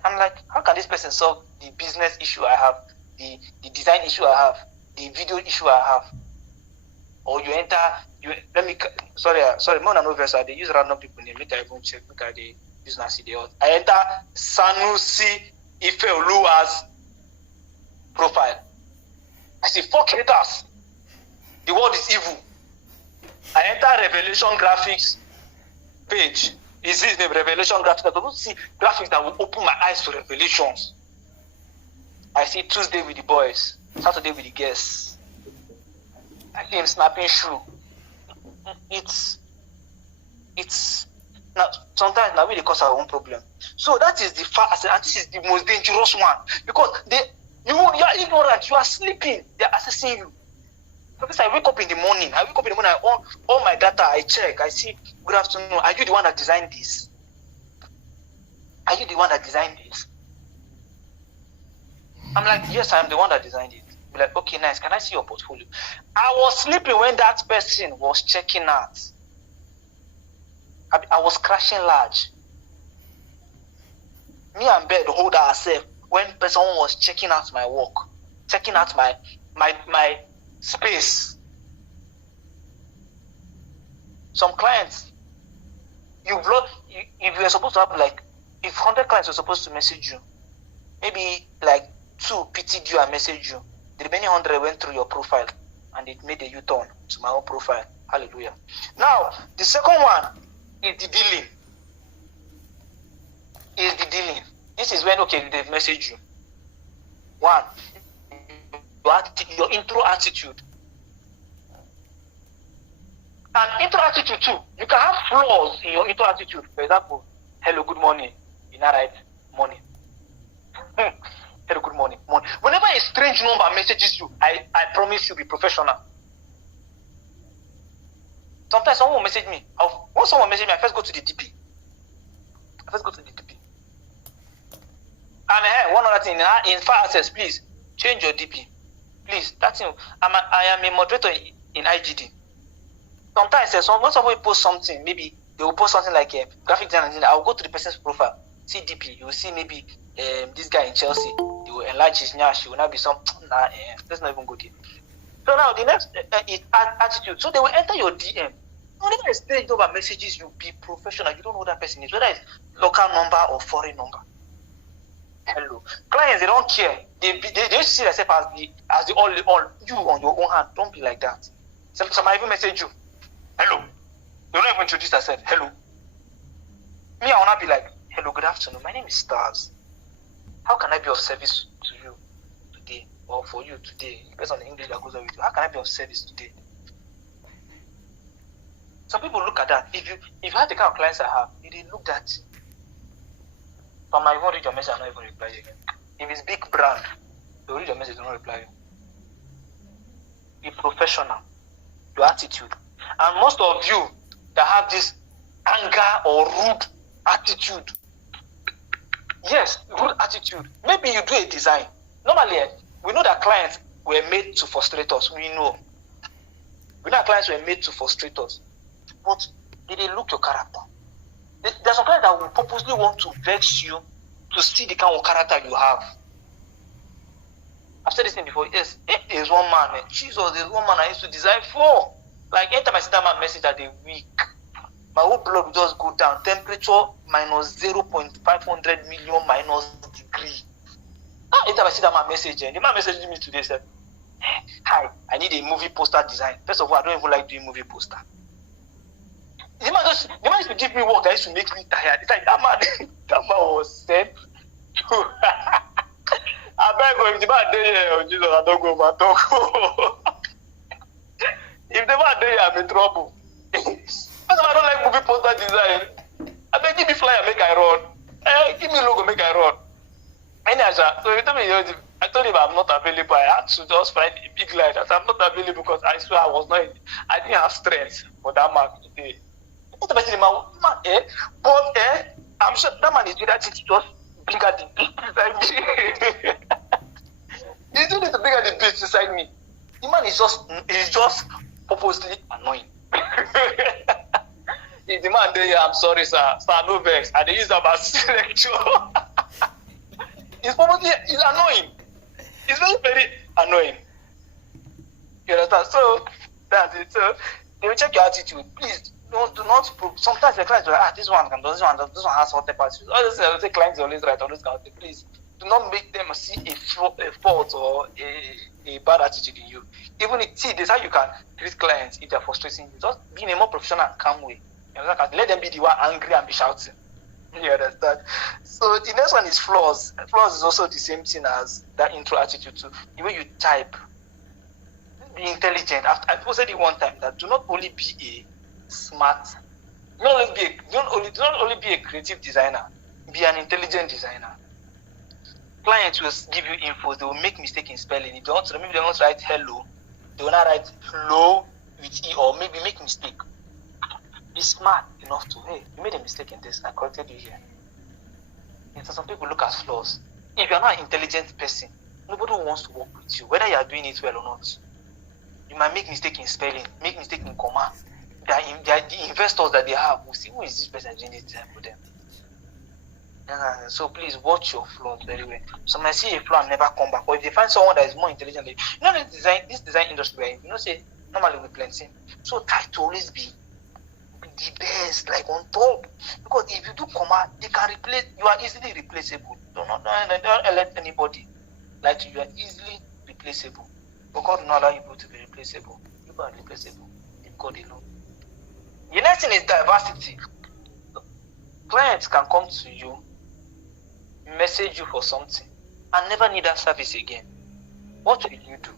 I'm like, how can this person solve the business issue I have, the design issue I have, the video issue I have? Or you enter, sorry, more than over, they use random people name. Make I even check, make I use Nancy. I enter Sanusi Ifeoluwa's profile. I say, fuck haters. The world is evil. I enter Revelation Graphics page. Is this the Revelation Graphics? I don't see graphics that will open my eyes to revelations. I see Tuesday with the boys, Saturday with the guests. I see him snapping shoe. It's now sometimes now we cause our own problem. So that is the fast, and this is the most dangerous one because you are ignorant, you are sleeping, they are assessing you. Because I wake up in the morning, I on all my data, I check, I see, good afternoon, are you the one that designed this? Are you the one that designed this? I'm like, yes, I'm the one that designed it. Be like, okay, nice, can I see your portfolio? I was sleeping when that person was checking out. I was crashing large. Me and bed hold ourselves when someone was checking out my work, checking out my space. Some clients, if you're supposed to have like, if 100 clients are supposed to message you, maybe like 2 pitied you and messaged you, the remaining 100 went through your profile and it made a U-turn to my own profile. Hallelujah. Now, the second one is the dealing. This is when, okay, they've messaged you. 1, your intro attitude. And intro attitude too. You can have flaws in your intro attitude. For example, hello, good morning. You not right? Morning. Hello, good morning. Morning. Whenever a strange number messages you, I promise you be professional. Sometimes someone will message me. Once someone message me, I first go to the DP. And one other thing, in file access, please change your DP. Please, that's it. I am a moderator in IGD. Sometimes when someone post something, maybe they will post something like a graphic design. I will go to the person's profile, see DP. You will see maybe this guy in Chelsea. They will enlarge his nyash. He will not be some. Let's not even go there. So now the next is attitude. So they will enter your DM. Whenever a strange number messages you, be professional. You don't know who that person is, whether it's local number or foreign number. Hello. Clients, they don't care. They see themselves as the all you on your own hand. Don't be like that. Some might even message you. Hello. They don't even introduce themselves. Hello. Me, I will not be like, hello, good afternoon. My name is Starz. How can I be of service to you today? Or for you today? Based on the English that goes on with you. How can I be of service today? Some people look at that. If you have the kind of clients I have, they look at. Some might even read your message and not even reply again. If it's big brand, they'll read your message and not reply you. Be professional. Your attitude. And most of you that have this anger or rude attitude. Yes, rude attitude. Maybe you do a design. Normally, we know that clients were made to frustrate us. We know that clients were made to frustrate us. But did they look your character? There's some clients that will purposely want to vex you to see the kind of character you have. I've said this thing before. Yes, there's one man. Jesus, there's one man I used to design for. Like, anytime I see that man message at a week, my whole blood will just go down. Temperature minus 0.500 million minus degree. Anytime I see that man message, the man messaged me today, said, hi, I need a movie poster design. First of all, I don't even like doing movie poster. The man used to give me work that used to make me tired. It's like that man was sent to. I beg him, the man there, Jesus, I don't go. If the man there, I'm in trouble. I don't like movie poster design. I beg, give me flyer, make I run. Give me logo, make I run. So he told me, I told him I'm not available. I had to just find a big line that I'm not available because I swear I didn't have strength for that man today. But I'm sure that man is doing that thing to just bring out the beast inside me. He's doing it to bring out the beast inside me. The man is just purposely annoying. If the man there, I'm sorry, sir. Sir, no vex. And they use that as lecture. It's annoying. It's very, very annoying. You understand? So that's it. So they will check your attitude. Please do not. Sometimes the clients will like, this one can do, this one has hot attitude. All this the clients always right on this kind of thing. Please do not make them see a fault or a bad attitude in you. Even this how you can treat clients if they're frustrating you. Just be in a more professional and calm way. You understand? Let them be the one angry and be shouting. You understand? So the next one is flaws. Flaws is also the same thing as that intro attitude too. The way you type, be intelligent. I posted it one time that do not only be a smart, do not only be a creative designer, be an intelligent designer. Clients will give you info, they will make mistake in spelling. If they want to, maybe they want to write hello, they will not write hello with E or maybe make mistake. Be smart enough to, hey, you made a mistake in this, I corrected you here. And so some people look at flaws. If you're not an intelligent person, nobody wants to work with you, whether you are doing it well or not. You might make mistake in spelling, make mistake in comma. The investors that they have will see, who is this person doing this design for them? So please watch your flaws very well. Some might see a flaw and never come back. Or if they find someone that is more intelligent, this design industry we're in, say normally we plenty. So try to always be the best, like on top. Because if you do comma, they can replace. You are easily replaceable. Don't let anybody like you. You are easily replaceable. But God will not allow you to be replaceable. You are replaceable. If God alone. The next thing is diversity. Clients can come to you, message you for something, and never need that service again. What will you do?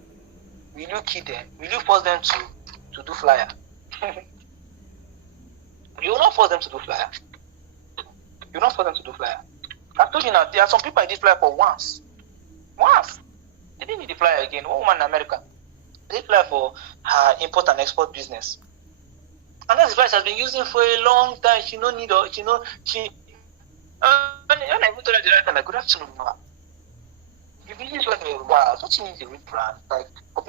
Will you key them? Will you force them to do flyer? You will not force them to do flyer. You will not force them to do flyer. I told you now, there are some people I did flyer for once. Once. They didn't need the flyer again. One woman in America, they did flyer for her import and export business. And that's the flyer she has been using for a long time. She no need, when I go to the director, like, good afternoon, ma. You been using it for a while. Don't you need a rebrand? Like, for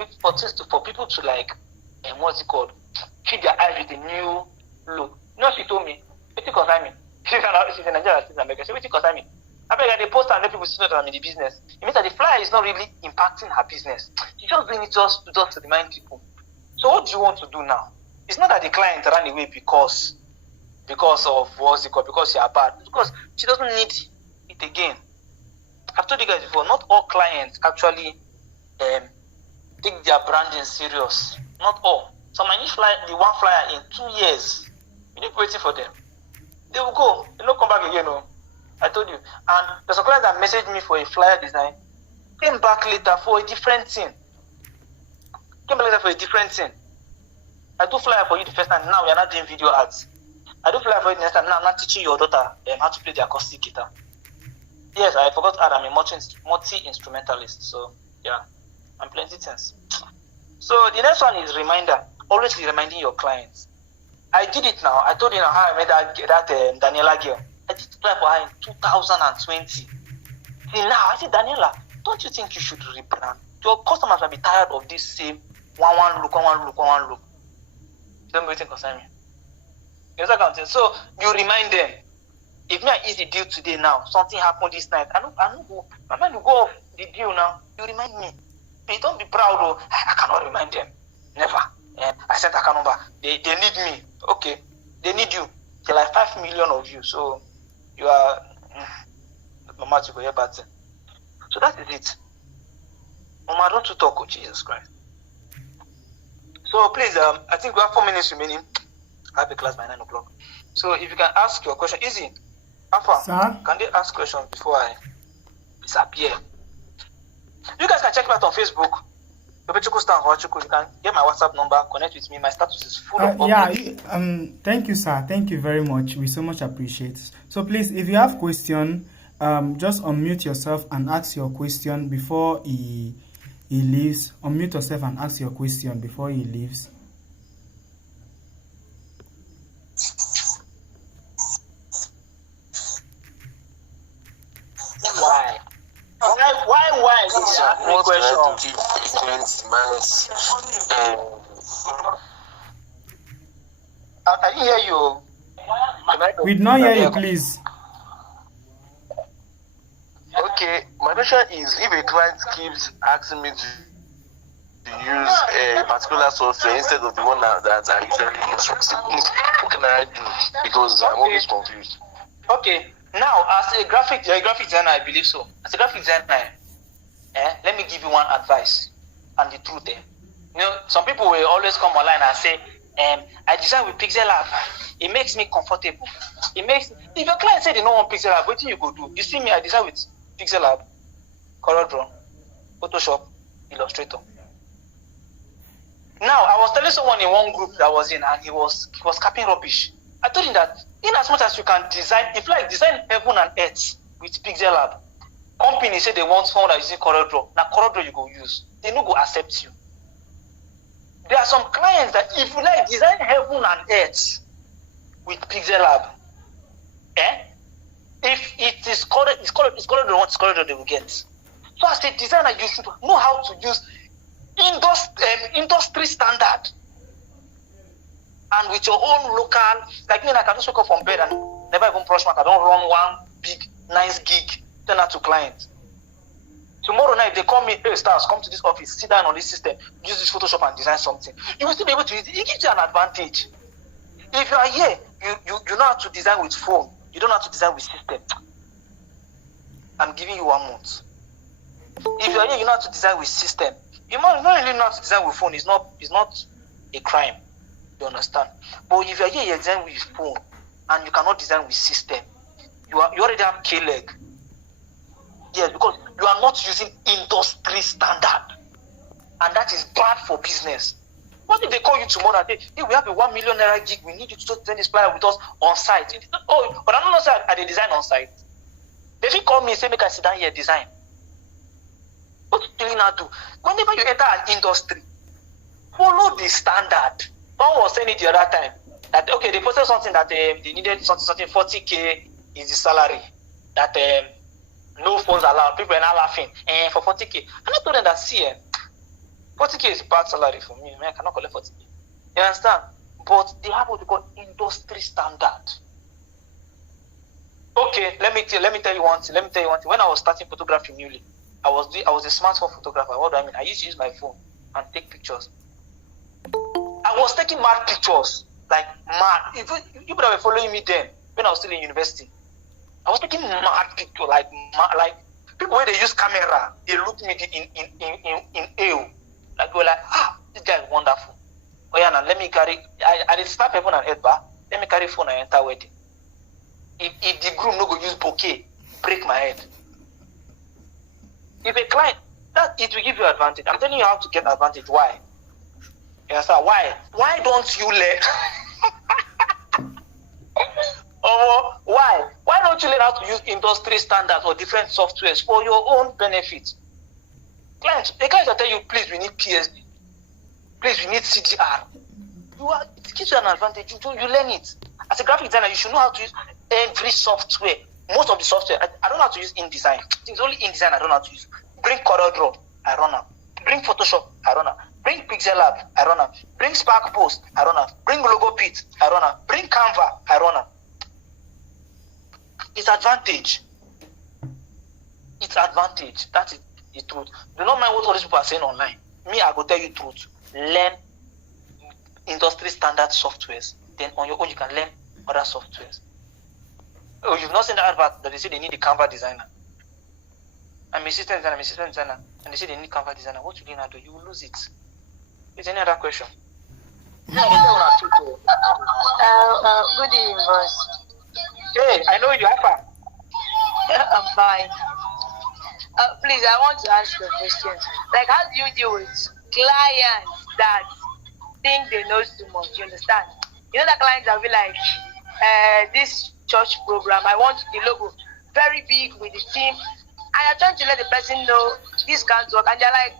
people to like, what's it called? Treat their eyes with a new look. You know, she told me, what you concern me? She's in Nigeria, she's in America. She what you concern me? I beg they post and let people see that I'm in the business. It means that the flyer is not really impacting her business. She's just doing it just to remind people. So what do you want to do now? It's not that the client ran away because of what's it called, because you are bad. Because she doesn't need it again. I've told you guys before, not all clients actually take their branding serious. Not all. Some might need the one flyer in 2 years. You need waiting for them. They will go. They don't come back again. No. I told you. And there's a client that messaged me for a flyer design. Came back later for a different thing. I do flyer for you the first time. Now we are not doing video ads. I do flyer for you the next time. Now I'm not teaching your daughter how to play the acoustic guitar. Yes, I forgot to add, I'm a multi-instrumentalist. So yeah, I'm plenty things. So the next one is reminder. Always be reminding your clients. I did it now. I told you now how I met that Daniela girl. I did apply for her in 2020. See now, I said, Daniela, don't you think you should rebrand? Your customers will be tired of this same one look. Don't wait and concern me. You understand? So you remind them. If me and Easy deal today now, something happened this night. My mind will go off the deal now. You remind me. Please don't be proud though. I cannot remind them. Never. I sent account number. They need me. Okay. They need you. There are like 5 million of you. So you are Mama to go here bad. So that is it. Mama, don't you talk, oh Jesus Christ. So please, I think we have 4 minutes remaining. I have a class by 9 o'clock. So if you can ask your question, Easy. Alpha, Sir? can they ask questions before I disappear? You guys can check me out on Facebook. Tobechukwu, you can get my WhatsApp number, connect with me. My status is full of updates. Thank you, sir. Thank you very much. We so much appreciate. So please, if you have question, just unmute yourself and ask your question before he leaves. Unmute yourself and ask your question before he leaves. So what trying to give a client minus I didn't hear you. We did not hear you, please. Okay, my question is, if a client keeps asking me to use a particular software instead of the one that I usually use, what can I do? Because I'm always confused. Okay, now as a graphic designer, I believe so. As a graphic designer, let me give you one advice and the truth. You know, some people will always come online and say, I design with Pixel Lab. It makes me comfortable. If your client say they don't want Pixel Lab, what do you go do? You see me, I design with Pixel Lab, CorelDRAW, Photoshop, Illustrator. Now, I was telling someone in one group that I was in, and he was capping rubbish. I told him that in as much as you can design, if like design heaven and earth with Pixel Lab, company say they want someone that is using CorelDRAW. Now CorelDRAW you go use. They no go accept you. There are some clients that if you like design heaven and earth with Pixel Lab, if it is CorelDRAW they will get. So as a designer, you should know how to use industry standard. And with your own local, like me, I can just wake up from bed and never even brush my. I don't run one big, nice gig, turn out to clients. Tomorrow night, they call me, hey, Starz, come to this office, sit down on this system, use this Photoshop and design something. You will still be able to use it. It gives you an advantage. If you are here, you know how to design with phone. You don't know how to design with system. I'm giving you 1 month. If you are here, you know how to design with system. You might not really know how to design with phone. It's not a crime. You understand? But if you are here, you design with phone, and you cannot design with system, you already have K-leg. Yes, because you are not using industry standard, and that is bad for business. What if they call you tomorrow and say, hey, we have a 1 million naira gig, we need you to design this flyer with us on site? Oh, but I don't know, sir, I design on site. They will call me and say, make I sit down here design. What do you now do? Whenever you enter an industry, follow the standard. One was saying it the other time that okay, they posted something that they needed something 40K is the salary. That no phones allowed. People are not laughing. For 40K. And I told them that see, 40K is bad salary for me. I cannot collect 40K. You understand? But they have what they call industry standard. Okay, let me tell you one thing. When I was starting photography newly, I was a smartphone photographer. What do I mean? I used to use my phone and take pictures. I was taking mad pictures, like mad. If you would have been following me then, when I was still in university, I was taking mad pictures, like people when they use camera, they look me in awe. Like we're like, this guy is wonderful. Oh yeah, now let me carry. I did start heaven and earth, but let me carry phone and enter wedding. If the groom no go use bouquet, break my head. If a client, that it will give you advantage. I'm telling you how to get advantage. Why? You understand? Why? Why don't you learn? Why? Why don't you learn how to use industry standards or different softwares for your own benefit? The clients will tell you, please, we need PSD. Please, we need CDR. It gives you an advantage. You learn it. As a graphic designer, you should know how to use every software. Most of the software, I don't know how to use InDesign. It's only InDesign I don't know how to use. Bring CorelDRAW, I run out. Bring Photoshop, I run out. Bring Pixel Lab, I run out. Bring Spark Post, I run out. Bring Logo Pit, I run out. Bring Canva, I run out. It's advantage. It's advantage. That is the truth. Do not mind what all these people are saying online. Me, I go tell you the truth. Learn industry standard softwares. Then on your own, you can learn other softwares. Oh, you've not seen the advert that they say they need a Canva designer. I'm a system designer, and they say they need Canva designer. What will you now do? You will lose it. Is any other question? Good evening, boss. Hey, I know you, Alpha. I'm fine. Please, I want to ask you a question. Like, how do you deal with clients that think they know too much? You understand? You know that clients that will be like, this church program, I want the logo very big with the theme. And you're trying to let the person know this can't work. And they're like,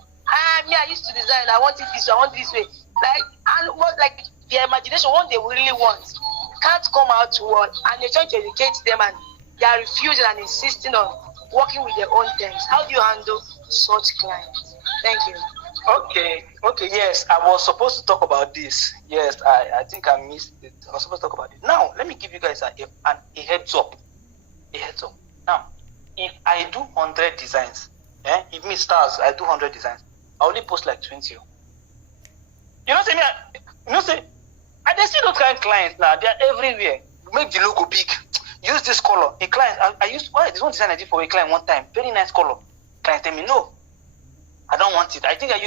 me, I used to design, I want it this way, I want it this way. Like, and what, like, their imagination, what they really want, can't come out to work. And you're trying to educate them, and they are refusing and insisting on working with their own terms. How do you handle such clients? Thank you. Okay, yes, I was supposed to talk about this. Yes, I think I missed it. I was supposed to talk about it. Now, let me give you guys a heads up. A heads up. Now, if I do 100 designs, if me Starz, I do 100 designs, I only post like 20. You know, say me, I just see those kind of clients now. They are everywhere. Make the logo big. Use this color. A client, I used this one design I did for a client one time. Very nice color. Client tell me no, I don't want it. I think I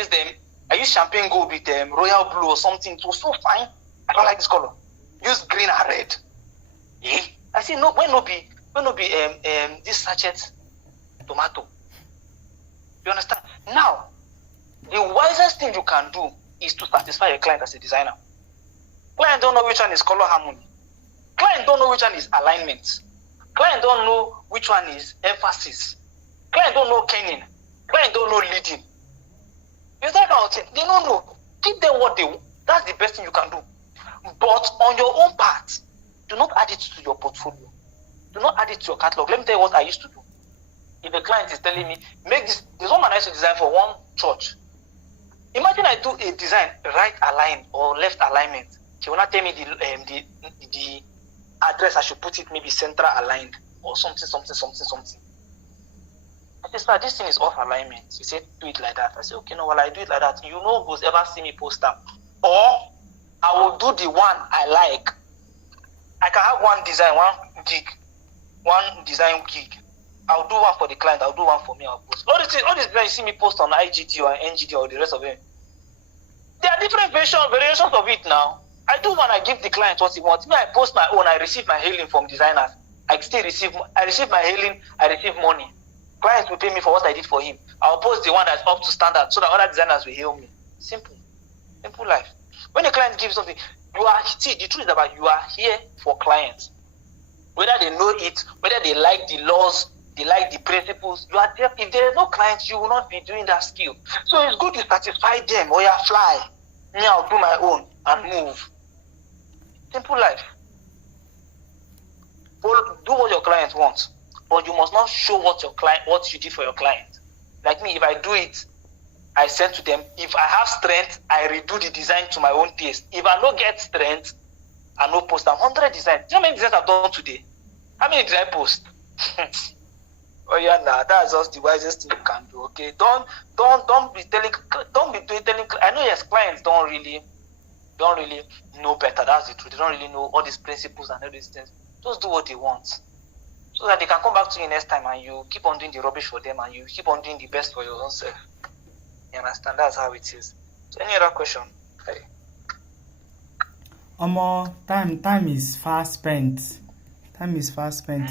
use champagne gold with royal blue or something. It was so fine. I don't like this color. Use green and red. I say no. When no be this sachet tomato. You understand? Now, the wisest thing you can do is to satisfy your client as a designer. Client don't know which one is color harmony. Client don't know which one is alignment. Client don't know which one is emphasis. Client don't know kenning. Client don't know leading. You say they don't know. Give them what they want. That's the best thing you can do. But on your own part, do not add it to your portfolio. Do not add it to your catalog. Let me tell you what I used to do. If a client is telling me, make this, there's one man I used to design for one church. Imagine I do a design right aligned or left alignment. She will not tell me the address I should put it maybe central aligned or something. I said, sir, this thing is off alignment. She said, do it like that. I said, okay, no, well, I do it like that. You know who's ever see me post that. Or I will do the one I like. I can have one design gig. I'll do one for the client, I'll do one for me, I'll post. All these you see me post on IGD or NGD or the rest of it. There are different variations of it now. I do one, I give the client what he wants. Me, I post my own, I receive my hailing from designers. I receive my hailing, I receive money. Clients will pay me for what I did for him. I'll post the one that's up to standard so that other designers will hail me. Simple life. When a client gives something, the truth is about you are here for clients. Whether they know it, whether they like the laws, they like the principles, you are there. If there is no clients, you will not be doing that skill. So it's good to satisfy them. Or you fly. Me, I'll do my own and move. Simple life. Well, do what your client wants, but you must not show what you did for your client. Like me, if I do it, I send to them. If I have strength, I redo the design to my own taste. If I don't get strength, I no post. I'm 100 designs. Do you know how many designs I've done today? How many did I post? Oh yeah, that's just the wisest thing you can do. Okay, don't be telling. I know yes, clients don't really know better. That's the truth. They don't really know all these principles and all these things. Just do what they want, so that they can come back to you next time and you keep on doing the rubbish for them and you keep on doing the best for your own self. You understand? That's how it is. So any other question? Hey. Time is fast spent.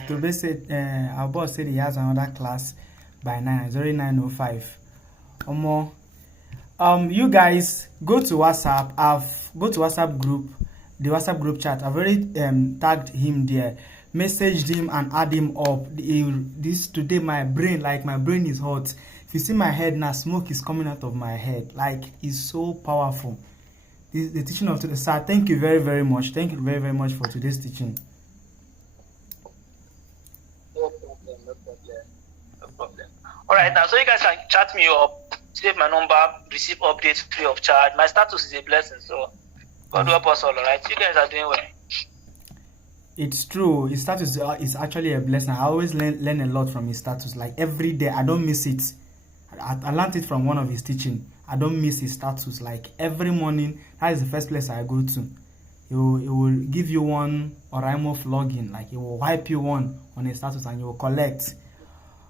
Tobe said, our boss said he has another class by 9. It's already 9:05. You guys go to WhatsApp. Go to WhatsApp group, the WhatsApp group chat. I've already tagged him there, messaged him and add him up. This today my brain is hot. If you see my head now, smoke is coming out of my head. Like, it's so powerful. The teaching of today, sir. Thank you very, very much. Thank you very, very much for today's teaching. No problem. All right, now so you guys can chat me up, save my number, receive updates free of charge. My status is a blessing, so God help us all. All right, you guys are doing well. It's true. His status is actually a blessing. I always learn a lot from his status. Like every day, I don't miss it. I learned it from one of his teaching. I don't miss his status. Like every morning, that is the first place I go to. It will give you one Oraimo login. Like it will wipe you one on his status and you will collect.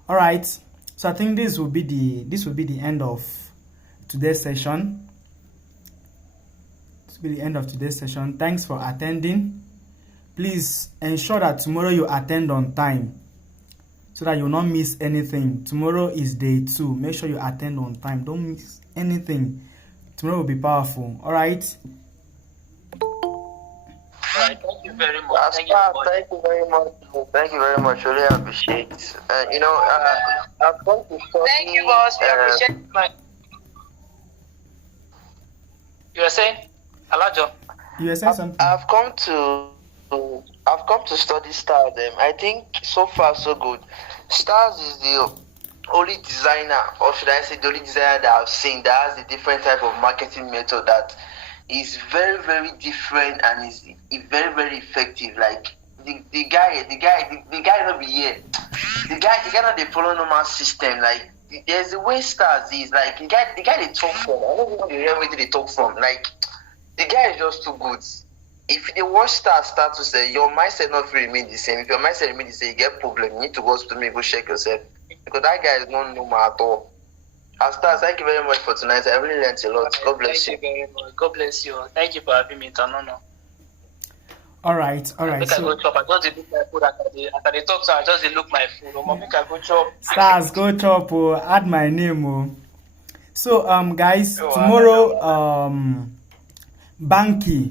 All right. So I think this will be the end of today's session. This will be the end of today's session. Thanks for attending. Please ensure that tomorrow you attend on time so that you will not miss anything. Tomorrow is day 2. Make sure you attend on time. Don't miss anything. Tomorrow will be powerful. All right. Thank you very much. Thank you very much. Thank you very much. Really appreciate. I've come to study. Thank you, boss. We appreciate it. You were saying, Alajo? You were saying something. I've come to I've come to study Starz. I think so far so good. Starz is the only designer, or should I say, the only designer that I've seen that has a different type of marketing method that is very, very different and is very, very effective. Like the guy not be here. The guy not they follow normal system. Like there's a way Starz is. Like the guy they talk from. I don't know the real way they talk from. Like the guy is just too good. If the watch start to say your mindset not remain the same, if your mindset remain the same, you get problem. You need to go to me, go check yourself. Because that guy is not normal at all. Stars, thank you very much for tonight. I really learned a lot. God bless you. Thank you very much. God bless you. Thank you for having me. No. All right. Make I go chop. I just dey look my food after they talk. So I just dey look my food. Make I go chop. Stars, go chop. Oh, add my name. Oh. So guys, tomorrow Bankole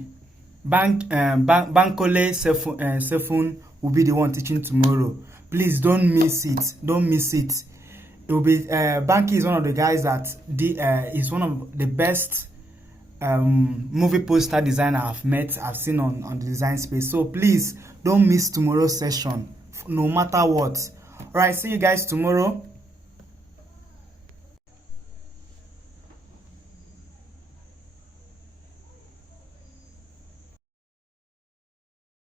Sefun will be the one teaching tomorrow. Please don't miss it. Don't miss it. It will be Banky is one of the guys that is one of the best movie poster designer I've seen on the design space. So please don't miss tomorrow's session, no matter what. All right, see you guys tomorrow.